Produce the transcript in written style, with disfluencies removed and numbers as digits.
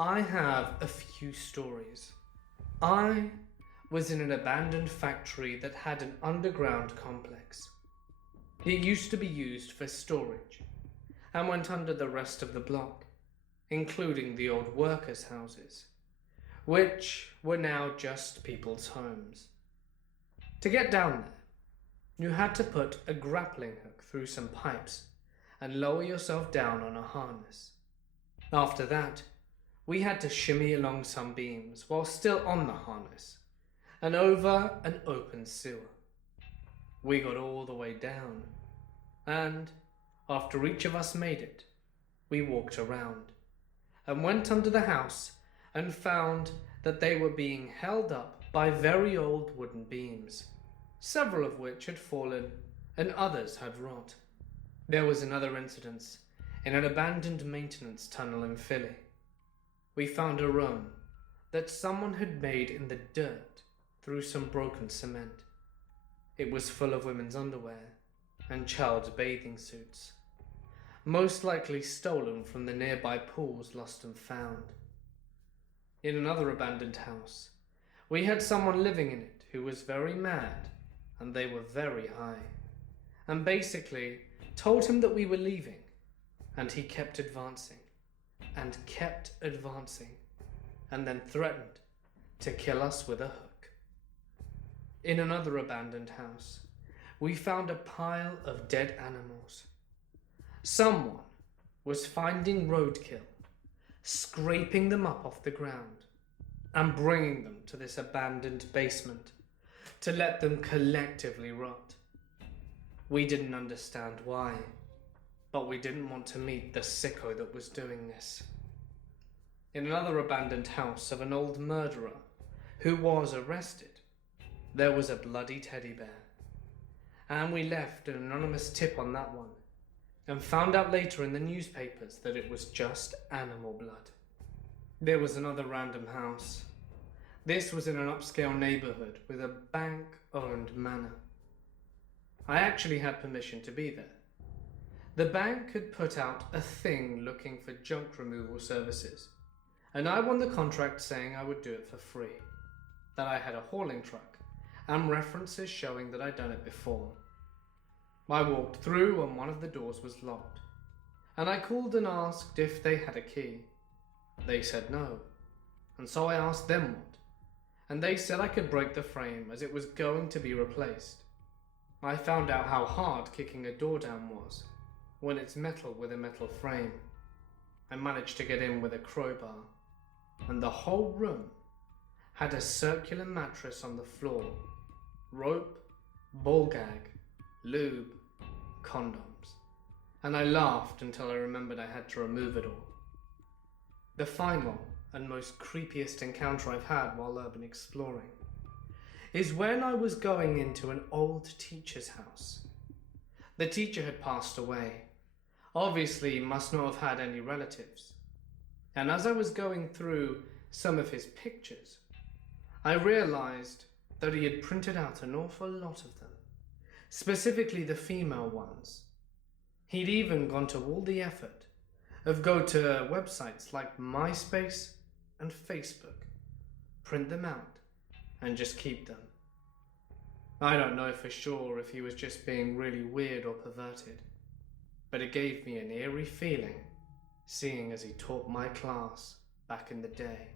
I have a few stories. I was in an abandoned factory that had an underground complex. It used to be used for storage and went under the rest of the block, including the old workers' houses, which were now just people's homes. To get down there, you had to put a grappling hook through some pipes and lower yourself down on a harness. After that, we had to shimmy along some beams while still on the harness and over an open sewer. We got all the way down, and after each of us made it, we walked around and went under the house and found that they were being held up by very old wooden beams, several of which had fallen and others had rot. There was another incident in an abandoned maintenance tunnel in Philly. We found a room that someone had made in the dirt through some broken cement. It was full of women's underwear and child's bathing suits, most likely stolen from the nearby pools lost and found. In another abandoned house, we had someone living in it who was very mad, and they were very high, and basically told him that we were leaving, and he kept advancing, and then threatened to kill us with a hook. In another abandoned house, we found a pile of dead animals. Someone was finding roadkill, scraping them up off the ground, and bringing them to this abandoned basement to let them collectively rot. We didn't understand why, but we didn't want to meet the sicko that was doing this. In another abandoned house of an old murderer who was arrested, there was a bloody teddy bear, and we left an anonymous tip on that one and found out later in the newspapers that it was just animal blood. There was another random house. This was in an upscale neighborhood with a bank-owned manor. I actually had permission to be there. The bank had put out a thing looking for junk removal services, and I won the contract saying I would do it for free, that I had a hauling truck, and references showing that I'd done it before. I walked through and one of the doors was locked, and I called and asked if they had a key. They said no, and so I asked them what, and they said I could break the frame as it was going to be replaced. I found out how hard kicking a door down was when it's metal with a metal frame. I managed to get in with a crowbar, and the whole room had a circular mattress on the floor, rope, ball gag, lube, condoms, and I laughed until I remembered I had to remove it all. The final and most creepiest encounter I've had while urban exploring is when I was going into an old teacher's house. The teacher had passed away. Obviously, he must not have had any relatives. And as I was going through some of his pictures, I realized that he had printed out an awful lot of them, specifically the female ones. He'd even gone to all the effort of go to websites like MySpace and Facebook, print them out, and just keep them. I don't know for sure if he was just being really weird or perverted, but it gave me an eerie feeling, seeing as he taught my class back in the day.